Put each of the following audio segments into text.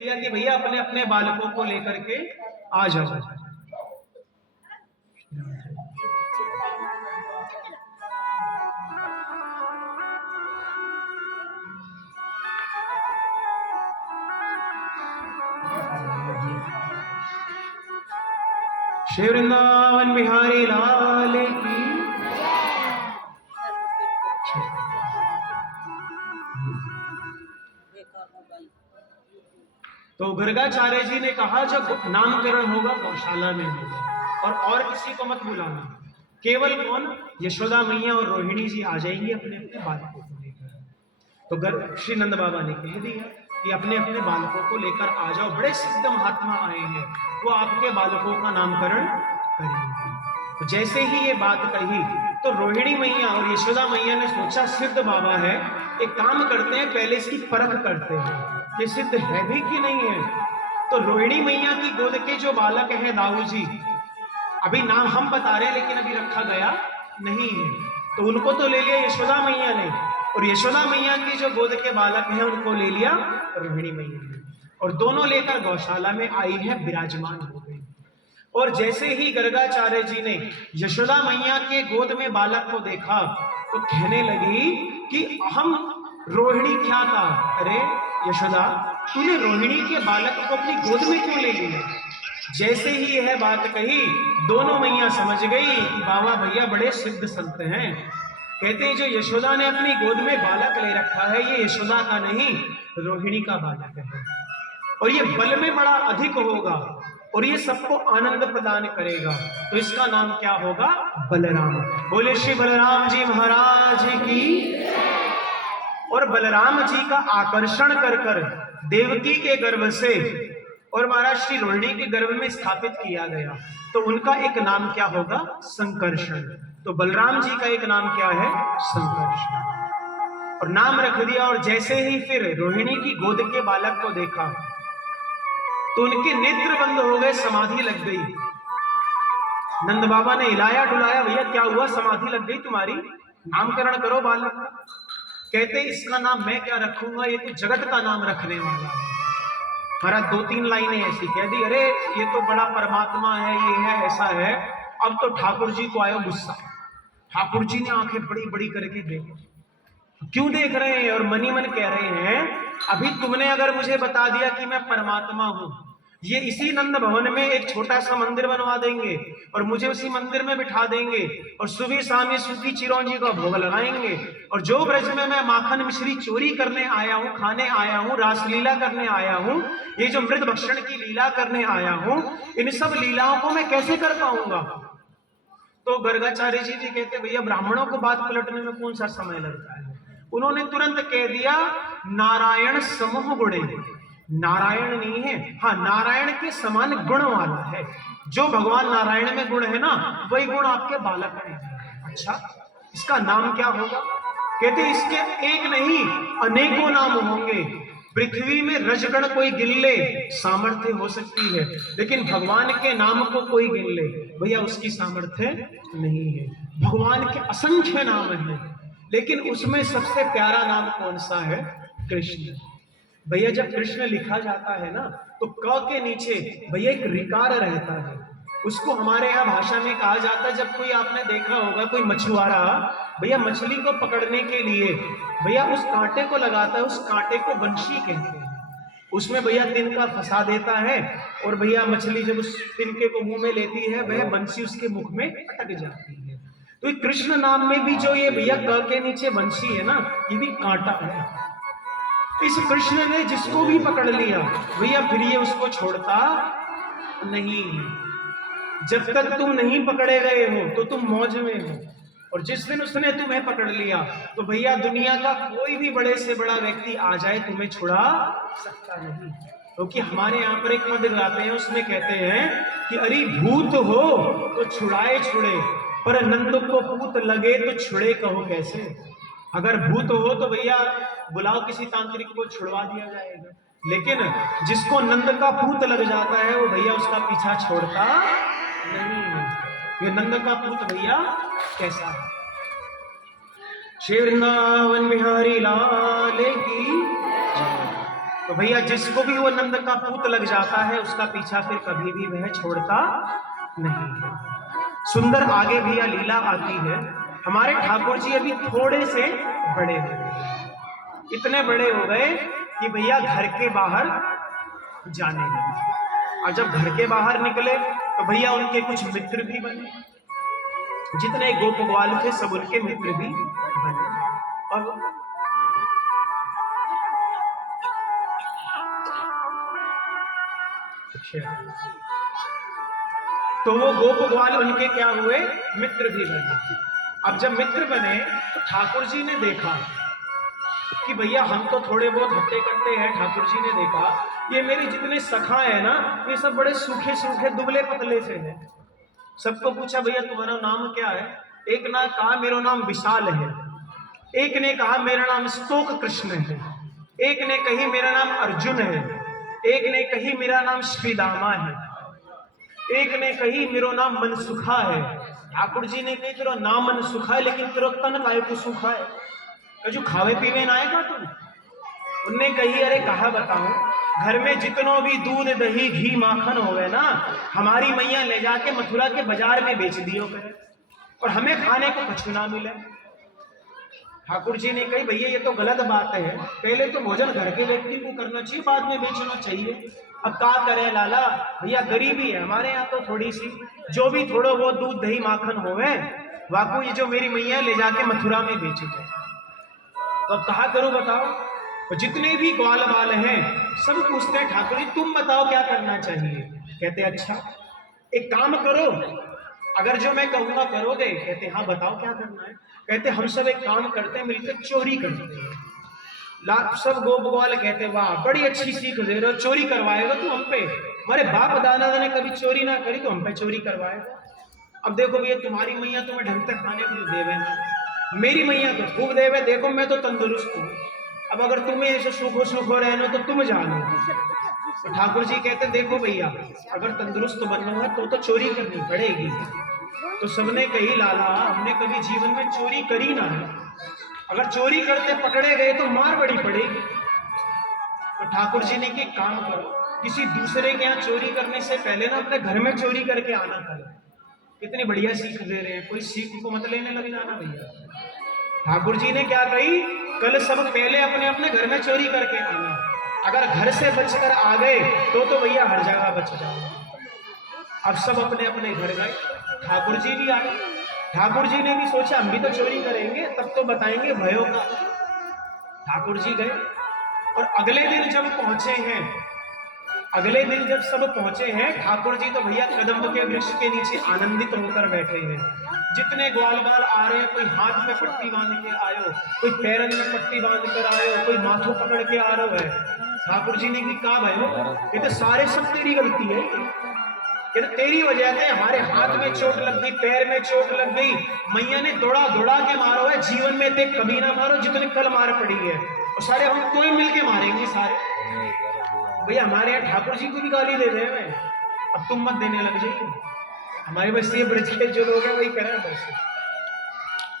कि भैया अपने अपने बालकों को लेकर के आ जाओ। श्री वृंदावन बिहारी लाल की। तो गर्गाचार्य जी ने कहा जब नामकरण होगा गौशाला में होगा और किसी को मत बुलाना, केवल कौन, यशोदा मैया और रोहिणी जी आ जाएंगी अपने अपने बालकों को लेकर। तो श्री नंद बाबा ने कह दिया कि अपने अपने बालकों को लेकर आ जाओ, बड़े सिद्ध महात्मा आए हैं, वो आपके बालकों का नामकरण करेंगे। तो जैसे ही ये बात कही तो रोहिणी मैया और यशोदा मैया ने सोचा सिद्ध बाबा है, एक काम करते हैं, पहले इसकी परख करते हैं कि सिद्ध है भी कि नहीं है। तो रोहिणी मैया की गोद के जो बालक है दाऊ जी, अभी नाम हम बता रहे हैं लेकिन अभी रखा गया नहीं है, तो उनको तो ले लिया यशोदा मैया ने, और यशोदा मैया की जो गोद के बालक हैं उनको ले लिया रोहिणी मैया ने, और दोनों लेकर गौशाला में आई है, विराजमान हो गई। और जैसे ही गर्गाचार्य जी ने यशोदा मैया के गोद में बालक को देखा तो कहने लगी कि हम रोहिणी क्या था, अरे यशोदा तूने रोहिणी के बालक को अपनी गोद में क्यों ले लिया। जैसे ही यह बात कही दोनों मैया समझ गई कि बाबा भैया बड़े सिद्ध संत हैं। कहते हैं जो यशोदा ने अपनी गोद में बालक ले रखा है ये यशोदा का नहीं, रोहिणी का बालक है, और ये बल में बड़ा अधिक होगा और ये सबको आनंद प्रदान करेगा, तो इसका नाम क्या होगा, बलराम। बोले श्री बलराम जी महाराज की। और बलराम जी का आकर्षण कर कर देवकी के गर्भ से और महाराज श्री रोहिणी के गर्भ में स्थापित किया गया, तो उनका एक नाम क्या होगा, संकर्षण। तो बलराम जी का एक नाम क्या है, संकर्षण, और नाम रख दिया। और जैसे ही फिर रोहिणी की गोद के बालक को देखा तो उनके नेत्र बंद हो गए, समाधि लग गई। नंद बाबा ने हिलाया डुलाया, भैया क्या हुआ, समाधि लग गई तुम्हारी, नामकरण करो बालक का। कहते इसका नाम मैं क्या रखूंगा, ये तो जगत का नाम रखने वाला है। हमारा 2-3 लाइनें ऐसी कह दी, अरे ये तो बड़ा परमात्मा है, ये है, ऐसा है। अब तो ठाकुर जी को आयो गुस्सा। ठाकुर जी ने आंखें बड़ी बड़ी करके देखी, क्यों देख रहे हैं, और मनी मन कह रहे हैं अभी तुमने अगर मुझे बता दिया कि मैं परमात्मा हूं, ये इसी नंद भवन में एक छोटा सा मंदिर बनवा देंगे और मुझे उसी मंदिर में बिठा देंगे और सुबह शाम सूखी चिरौंजी का भोग लगाएंगे, और जो ब्रज में मैं माखन मिश्री चोरी करने आया हूं, खाने आया हूं, रासलीला करने आया हूं, ये जो मृत भक्षण की लीला करने आया हूं, इन सब लीलाओं को मैं कैसे कर पाऊंगा। तो गर्गाचार्य जी कहते भैया ब्राह्मणों को बात पलटने में कौन सा समय लगता है। उन्होंने तुरंत कह दिया नारायण समूह गुणे, नारायण नहीं है, हाँ नारायण के समान गुण वाला है। जो भगवान नारायण में गुण है ना, वही गुण आपके बालक में है। अच्छा इसका नाम क्या होगा। कहते इसके एक नहीं अनेकों नाम होंगे। पृथ्वी में रजगण कोई गिन ले सामर्थ्य हो सकती है, लेकिन भगवान के नाम को कोई गिन ले भैया उसकी सामर्थ्य नहीं है। भगवान के असंख्य नाम हैं, लेकिन उसमें सबसे प्यारा नाम कौन सा है, कृष्ण। भैया जब कृष्ण लिखा जाता है ना तो क के नीचे भैया एक रिकार रहता है, उसको हमारे यहाँ भाषा में कहा जाता है, जब कोई आपने देखा होगा कोई मछुआरा भैया मछली को पकड़ने के लिए भैया उस कांटे को लगाता है, उस कांटे को बंशी कहते हैं। उसमें भैया तिनका फंसा देता है और भैया मछली जब उस तिनके को मुंह में लेती है वह बंशी उसके मुख में अटक जाती है। तो कृष्ण नाम में भी जो ये भैया क के नीचे बंशी है ना, ये भी कांटा है। इस कृष्ण ने जिसको भी पकड़ लिया भैया फिर ये उसको छोड़ता नहीं है। जब तक तुम नहीं पकड़े गए हो तो तुम मौज में हो, और जिस दिन उसने तुम्हें पकड़ लिया तो भैया दुनिया का कोई भी बड़े से बड़ा व्यक्ति आ जाए तुम्हें छुड़ा सकता नहीं। क्योंकि हमारे यहाँ पर एक पद गाते हैं, उसमें कहते हैं कि अरे भूत हो तो छुड़ाए छुड़े, पर नंद को पूत लगे तो छुड़े कहो कैसे। अगर भूत हो तो भैया बुलाओ किसी तांत्रिक को छुड़वा दिया जाएगा, लेकिन जिसको नंद का पूत लग जाता है वो भैया उसका पीछा छोड़ता नहीं है। ये नंद का पूत भैया कैसा है। श्री वृंदावन बिहारी लाल की। तो भैया जिसको भी वो नंद का पूत लग जाता है उसका पीछा फिर कभी भी वह छोड़ता नहीं है। सुंदर आगे भैया लीला आती है। हमारे ठाकुर जी अभी थोड़े से बड़े हो गए, इतने बड़े हो गए कि भैया घर के बाहर जाने लगे। और जब घर के बाहर निकले तो भैया उनके कुछ मित्र भी बने, जितने गोप ग्वाल थे सब उनके मित्र भी बने। और तो वो गोप ग्वाल उनके क्या हुए, मित्र भी बने। अब जब मित्र बने तो ठाकुर जी ने देखा कि भैया हम तो थोड़े बहुत हट्टे कट्टे हैं। ठाकुर जी ने देखा ये मेरे जितने सखा है ना, ये सब बड़े सूखे सूखे दुबले पतले से हैं। सबको पूछा भैया तुम्हारा नाम क्या है? एक ने कहा मेरा नाम विशाल है, एक ने कहा मेरा नाम स्तोक कृष्ण है, एक ने कही मेरा नाम अर्जुन है, एक ने कही मेरा नाम श्रीदामा है, एक ने कही मेरा नाम मनसुखा है। ठाकुर जी ने कही तेरा नाम मनसुखा है लेकिन तेरा तन काहे को सूखा है, जो खावे पीवे ना आएगा तुम? उनने कही अरे कहा बताऊं, घर में जितनों भी दूध दही घी माखन हो गए ना, हमारी मैया ले जाके मथुरा के बाजार में बेच दियो करे और हमें खाने को कुछ ना मिले। ठाकुर जी ने कही भैया ये तो गलत बात है, पहले तो भोजन घर के व्यक्ति को करना चाहिए, बाद में बेचना चाहिए। अब क्या करें लाला, भैया गरीबी है हमारे यहाँ तो थोड़ी सी, जो भी थोड़ा बहुत दूध दही माखन होवे वाकू ये जो मेरी मैया ले जाके मथुरा में बेचे जाए। तो अब कहा करूं बताओ? तो जितने भी ग्वाल बाल हैं सब पूछते हैं ठाकुर जी तुम बताओ क्या करना चाहिए? कहते अच्छा एक काम करो, अगर जो मैं कहूंगा करोगे? कहते हाँ बताओ क्या करना है? कहते हम सब एक काम करते हैं, मिलकर चोरी करते हैं। सब गोप ग्वाल कहते वाह बड़ी अच्छी सीख दे रहे हो, चोरी करवाएगा तू हम पे? हमारे बाप दादा ने कभी चोरी ना करी तो हम पे चोरी करवाएगा। अब देखो भैया तुम्हारी मैया तुम्हें ढंग से खाने को देवे ना, मेरी मैया तो खूब देवे, देखो मैं तो तंदुरुस्त हूँ। अब अगर तुम्हें ऐसे सूखो सूखो रहना तो तुम जानो। तो ठाकुर जी कहते देखो भैया अगर तंदुरुस्त बनना है तो चोरी करनी पड़ेगी। तो सबने कही लाला हमने कभी जीवन में चोरी करी ना है, अगर चोरी करते पकड़े गए तो मार बड़ी पड़ेगी। तो ठाकुर जी ने कि काम करो, किसी दूसरे के यहाँ चोरी करने से पहले ना अपने घर में चोरी करके आना करो। कितनी बढ़िया सीख दे रहे हैं, कोई सीख को मत लेने लग जाना भैया। ठाकुर जी ने क्या कही, कल सब पहले अपने अपने घर में चोरी करके आना, अगर घर से बचकर आ गए तो भैया हर जगह बच जाओ। अब सब अपने अपने घर गए, ठाकुर जी भी आए। ठाकुर जी ने भी सोचा हम भी तो चोरी करेंगे, तब तो बताएंगे भयो का। ठाकुर जी गए और अगले दिन जब पहुंचे हैं, अगले दिन जब सब पहुंचे हैं, ठाकुर जी तो भैया कदम्ब के वृक्ष के नीचे आनंदित होकर बैठे हैं। जितने ग्वाल बाल आ रहे हैं, कोई हाथ में पट्टी बांध के आयो, कोई पैरन में पट्टी बांध कर आयो, कोई माथो पकड़ के आ रहा है। ठाकुर जी ने भी कहा भाई ये तो सारे सब तेरी गलती है, ये तो तेरी वजह से हमारे हाथ में चोट लग गई, पैर में चोट लग गई, मैया ने दौड़ा दौड़ा के मारो है, जीवन में ते कभी ना मारो जितने कल मार पड़ी है, और सारे हम तो ही मिल के मारेंगे सारे। भैया हमारे यहाँ ठाकुर जी को भी गाली दे रहे हैं, अब तुम मत देने लग जाइए, हमारे बस ये ब्रज के जो लोग हैं वही करें बस।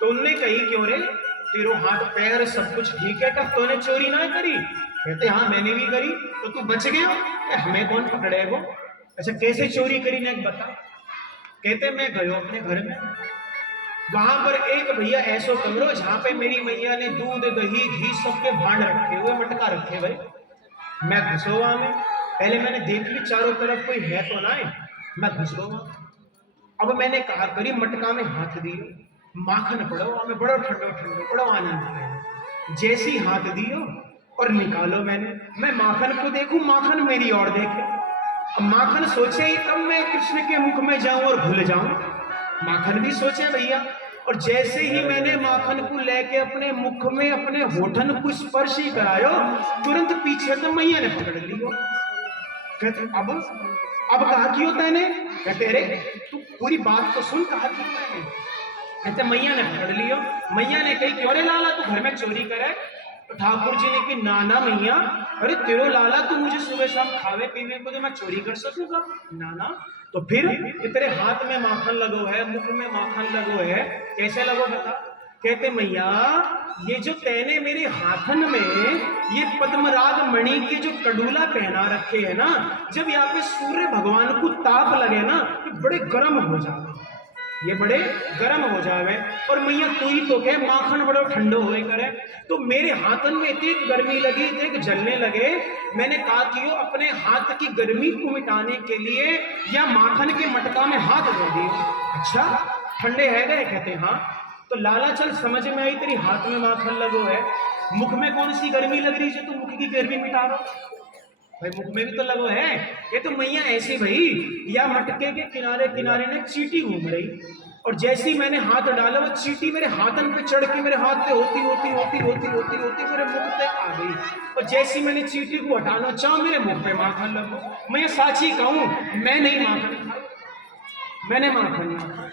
तो उनने कही क्यों रे तेरो हाथ पैर सब कुछ ठीक है, तब तूने चोरी ना करी? कहते हाँ मैंने भी करी। तो तू बच गया, हमें कौन पकड़ेगा? अच्छा कैसे चोरी करी ने बता? कहते मैं गयो अपने घर में, वहां पर एक भैया ऐसो कमरो जहां पे मेरी मैया ने दूध दही घी सबके भांड रखे हुए, मटका रखे भाई। मैं घुसो वहां में, पहले मैंने देख ली चारों तरफ कोई है तो ना है, मैं घुसो वहां। अब मैंने कहा करी मटका में हाथ दियो, माखन पड़ो हमें बड़ो ठंडो ठंडो बड़ो आनंद आया। जैसी हाथ दियो और निकालो मैं माखन को देखूं, माखन मेरी ओर देखे। अब माखन सोचे ही तब मैं कृष्ण के मुख में जाऊं और भूल जाऊं, माखन भी सोचे भैया। और जैसे ही मैंने माखन को लेके अपने मुख में अपने होठन को स्पर्श ही करायो, तुरंत पीछे तो मैया ने पकड़ लियो। कहते अब कहा क्यों तैने? कहते अरे तू पूरी बात तो सुन, कहा क्यों मैंने? कहते मैया ने पकड़ लियो। मैया ने कही क्यों रे लाला तू घर में चोरी करे? तो ठाकुर जी ने कि नाना मैया, अरे तेरो लाला तू मुझे सुबह शाम खावे पीवे को तो मैं चोरी कर सकूंगा? नाना तो फिर तेरे हाथ में माखन लगो है, मुख में माखन लगो है, कैसे लगो बता? कहते मैया ये जो तैने मेरे हाथन में ये पद्मराग मणि के जो कडूला पहना रखे है ना, जब यहाँ पे सूर्य भगवान को ताप लगे ना, ये बड़े गर्म हो जावे, ये बड़े गर्म हो जावे। और मैया तू ही तो कह माखन बड़ो ठंडो होए करे, तो मेरे हाथन में इतनी गर्मी लगी, इतने जलने लगे। मैंने कहा कि यो अपने हाथ की गर्मी को मिटाने के लिए या माखन के मटका में हाथ दे दियो। अच्छा ठंडे है गए? कहते हाँ। तो लाला चल समझ में आई, तेरी हाथ में माखन लगो है, मुख में कौन सी गर्मी लग रही है, तू मुख की गर्मी मिटा रहा भाई, मुख में भी तो लगो है। ये तो मैया ऐसी भाई या मटके के किनारे किनारे ने चींटी घूम रही, और जैसी मैंने हाथ डाला वो चींटी मेरे हाथन पे चढ़ के मेरे हाथ पे होती होती होती होती होती होती मेरे मुख पे आ गई, और जैसी मैंने चींटी को हटाना चाह मेरे मुख पे माखन लगो। मैं साची कहूं, मैं नहीं माखन, मैंने माखन नहीं।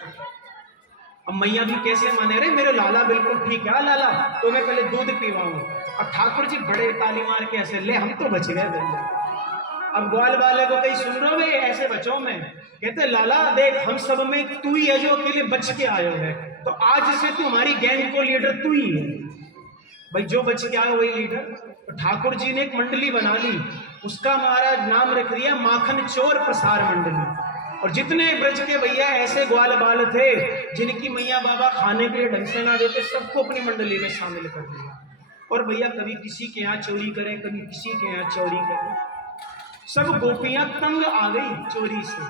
अब मैया भी कैसे माने, रे मेरे लाला बिल्कुल ठीक है लाला, तो मैं पहले दूध पीवाऊं। अब ठाकुर जी बड़े ताली मार के ऐसे, ले हम तो बच गए भैया। अब ग्वाल वाले को कहीं सुन रहे हो ऐसे बच्चों में, कहते लाला देख हम सब में तू ही है जो अकेले बच के आयो है, तो आज से तू हमारी गैंग को लीडर तू ही है भाई, जो बच के आयो वही लीडर। तो ठाकुर जी ने एक मंडली बना ली, उसका महाराज नाम रख दिया माखन चोर प्रसार मंडली। और जितने ब्रज के भैया ऐसे ग्वाल बाल थे जिनकी मैया बाबा खाने के लिए ढंग से ना देते, सबको अपनी मंडली में शामिल कर दिया। और भैया कभी किसी के यहाँ चोरी करें, कभी किसी के यहाँ चोरी करें, सब गोपियां तंग आ गई चोरी से।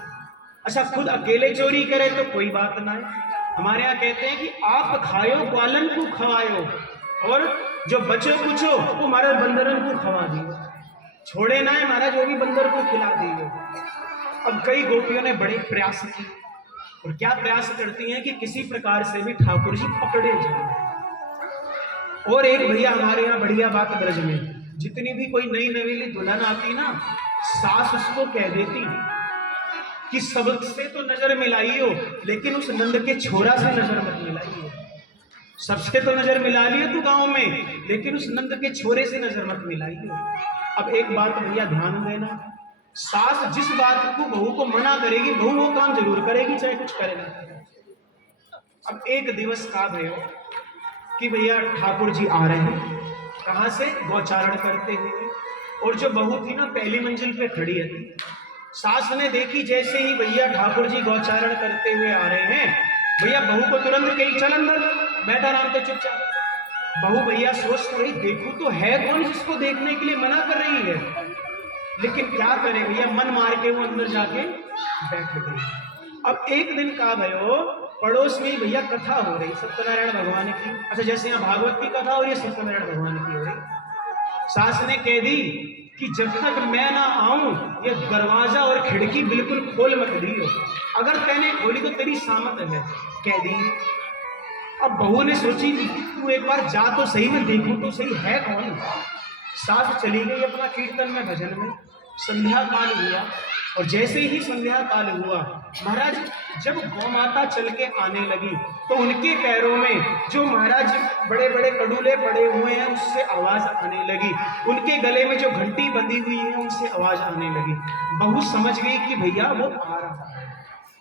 अच्छा खुद अकेले चोरी करे तो कोई बात ना है, हमारे यहाँ कहते हैं कि आप खायो ग्वालन को खवायो, और जो बचो कुछो वो हमारे बंदरन को खवा दियो, छोड़े ना है महाराज वो भी बंदर को खिला दियो। अब कई गोपियों ने बड़े प्रयास किए, और क्या प्रयास करती हैं कि किसी प्रकार से भी ठाकुर जी पकड़े जाए। और एक भैया हमारे यहाँ बढ़िया बात ब्रज में, जितनी भी कोई नई नवेली दुल्हन आती ना, सास उसको कह देती कि सबसे तो नजर मिलाई हो, लेकिन उस नंद के छोरा से नजर मत मिलाई हो। सबसे तो नजर मिला ली है तू गांव में, लेकिन उस नंद के छोरे से नजर मत मिलाई हो। अब एक बात भैया ध्यान देना, सास जिस बात को बहू को मना करेगी, बहू वो काम जरूर करेगी चाहे कुछ करे ना करे। अब एक दिवस का भयो कि भैया ठाकुर जी आ रहे हैं, कहां से? गौचारण करते हुए। और जो बहू थी ना पहली मंजिल पे खड़ी है, सास ने देखी जैसे ही भैया ठाकुर जी गौचारण करते हुए आ रहे हैं, भैया बहू को तुरंत कही चल अंदर बैठा आराम से चुपचाप। बहू भैया सोच रही देखू तो है कौन जिसको देखने के लिए मना कर रही है, लेकिन क्या करे भैया मन मार के वो अंदर जाके बैठ गई। अब एक दिन का भयो पड़ोस में भैया कथा हो रही सत्यनारायण भगवान की। अच्छा जैसे यहाँ भागवत की कथा हो रही है, सत्यनारायण भगवान की हो रही। सास ने कह दी कि जब तक मैं ना आऊं ये दरवाजा और खिड़की बिल्कुल खोल मत दियो, अगर मैंने खोली तो तेरी सामत है, कह दी। अब बहू ने सोची तू एक बार जा तो सही, मैं देखूं तो सही है कौन। सास चली गई अपना कीर्तन में भजन में। संध्या काल हुआ, और जैसे ही संध्या काल हुआ महाराज जब गौ माता चल के आने लगी तो उनके पैरों में जो महाराज बड़े बड़े कडूले पड़े हुए हैं उससे आवाज आने लगी, उनके गले में जो घंटी बंधी हुई है उनसे आवाज आने लगी। बहू समझ गई कि भैया वो आ रहा है।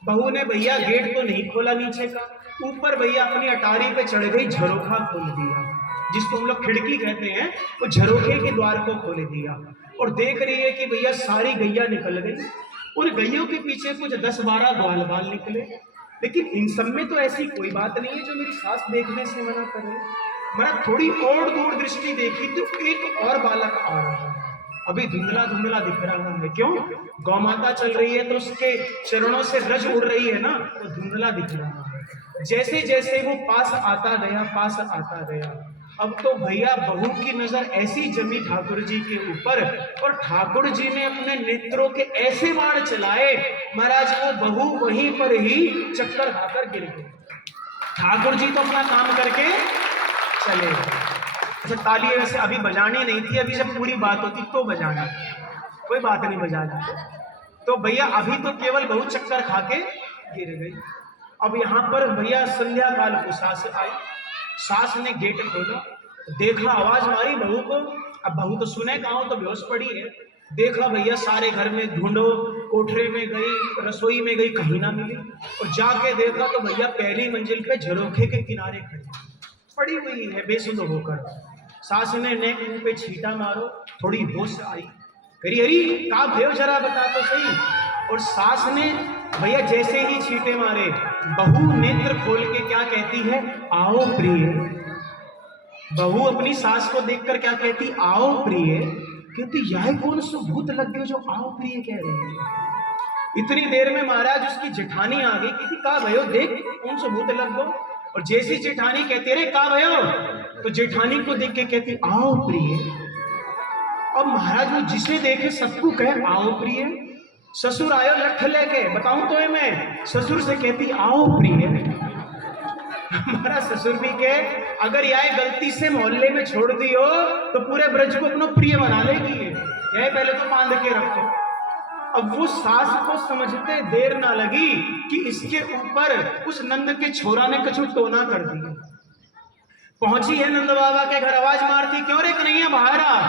बहू ने भैया गेट तो नहीं खोला नीचे का, ऊपर भैया अपनी अटारी पे चढ़ गई, झरोखा खोल दिया, जिसको हम लोग खिड़की कहते हैं, वो झरोखे के द्वार को खोल दिया। और देख रही है कि भैया सारी गैया निकल गई, उन गैयों के पीछे कुछ 10-12 ग्वाल बाल निकले, लेकिन इन सब में तो ऐसी कोई बात नहीं है जो मेरी सास देखने से मना करे। मैं थोड़ी और दूर दृष्टि देखी तो एक और बालक आ रहा है, अभी धुंधला धुंधला दिख रहा है। क्यों? गौ माता चल रही है तो उसके चरणों से रज उड़ रही है ना, तो धुंधला दिख रहा है। जैसे जैसे वो पास आता गया, पास आता गया, अब तो भैया बहू की नजर ऐसी जमी ठाकुर जी के ऊपर, और ठाकुर जी ने अपने नेत्रों के ऐसे बाण चलाए महाराज वो बहू वहीं पर ही चक्कर खाकर गिर गई। ठाकुर जी तो अपना काम करके चले गए। अच्छा ताली वैसे अभी बजानी नहीं थी, अभी जब पूरी बात होती तो बजाना, कोई बात नहीं बजाना। तो भैया अभी तो केवल बहू चक्कर खा के गिर गई। अब यहाँ पर भैया संध्या काल को सास आई, सास ने गेट खोला, देखा आवाज मारी बहू को। अब बहू तो सुने कहाँ, तो बेहोश पड़ी है। देखा भैया सारे घर में ढूंढो, कोठरे में गई, रसोई में गई, कहीं ना मिली। और जाके देखा तो भैया पहली मंजिल पे झरोखे के किनारे खड़ी। पड़ी हुई है बेसुध होकर। सास ने मुंह पे छींटा मारो, थोड़ी होश आई, करी अरे का भयो जरा बता तो सही। और सास ने भैया जैसे ही छींटे मारे, बहू नेत्र खोल के क्या कहती है, आओ प्रिय। बहू अपनी सास को देखकर क्या कहती, आओ प्रिय। कहती यह कौन सो भूत लग गए जो आओ प्रिय कह रहे हैं। इतनी देर में महाराज उसकी जेठानी आ गई, कहती का भयो देख कौन सो भूत लग गो। और जैसी जेठानी कहती रे का भयो, तो जेठानी को देख के कहती आओ प्रिय। अब महाराज वो जिसे देखे सबको कहे आओ प्रिय। ससुर आयो लठ लेके, बताऊं तो मैं, ससुर से कहती आओ प्रिय। हमारा ससुर भी के अगर यह गलती से मोहल्ले में छोड़ दियो तो पूरे ब्रज को अपना प्रिय बना लेगी। यह पहले तो बांध के रखो। अब वो सास को समझते देर ना लगी कि इसके ऊपर उस नंद के छोरा ने कछु टोना कर दिया। पहुंची है नंद बाबा के घर, आवाज मारती क्यों रे कन्हैया बाहर आ।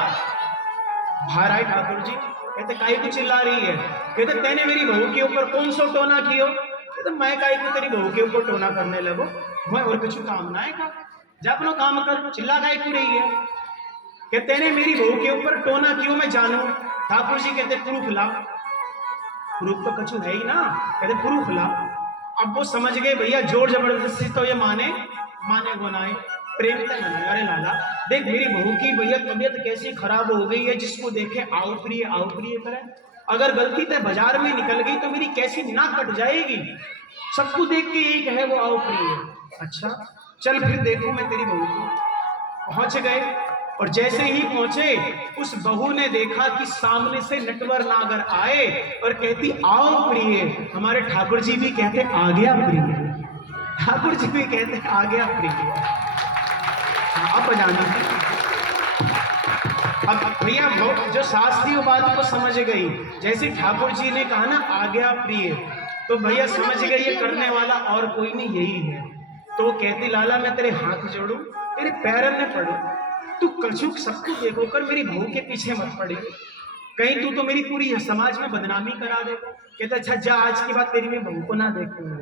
बाहर आए ठाकुर जी, कहते काई को चिल्ला रही है। कहते तेने मेरी बहू के ऊपर कौन सा टोना कियो। कहते मैं काई को तेरी बहू के ऊपर टोना करने लगो, मैं और कुछ काम ना है का, जा अपना काम कर, चिल्ला काई को रही है। कहते तेने मेरी बहू के ऊपर टोना क्यों मैं जानू। ठाकुर जी कहते प्रूफ ला। प्रूफ तो कछु है ही ना, कहते प्रूफ ला। अब वो समझ गए भैया जोर जबरदस्ती तो ये माने गोनाए, प्रेम तक मनाए। अरे लाला देख मेरी बहू की भैया तबीयत कैसी खराब हो गई है, जिसको देखे आओ प्रिय करे। अगर गलती से बाजार में निकल गई तो मेरी कैसी नाक कट जाएगी। सबको देख के यही कहे वो आओ प्रिय। अच्छा चल फिर देखो मैं तेरी बहू को। पहुंच गए और जैसे ही पहुंचे उस बहू ने देखा कि सामने से नटवर नागर आए और कहती आओ प्रिय। हमारे ठाकुर जी भी कहते आ गया प्रिय, ठाकुर जी भी कहते आ गया प्रिय। अब जाना अब भैया जो सास थी वो बात को समझ गई। जैसे ठाकुर जी ने कहा ना आ गया प्रिय, तो भैया समझ गई ये करने वाला और कोई नहीं यही है। तो कहती लाला मैं तेरे हाथ जोड़ू, तेरे पैरन में पड़ू, तू कछुक सबको देखो कर मेरी बहू के पीछे मत पड़े, कहीं तू तो मेरी पूरी समाज में बदनामी करा दे। कहता अच्छा जा आज की बात तेरी मैं बहू को ना देखूंगा।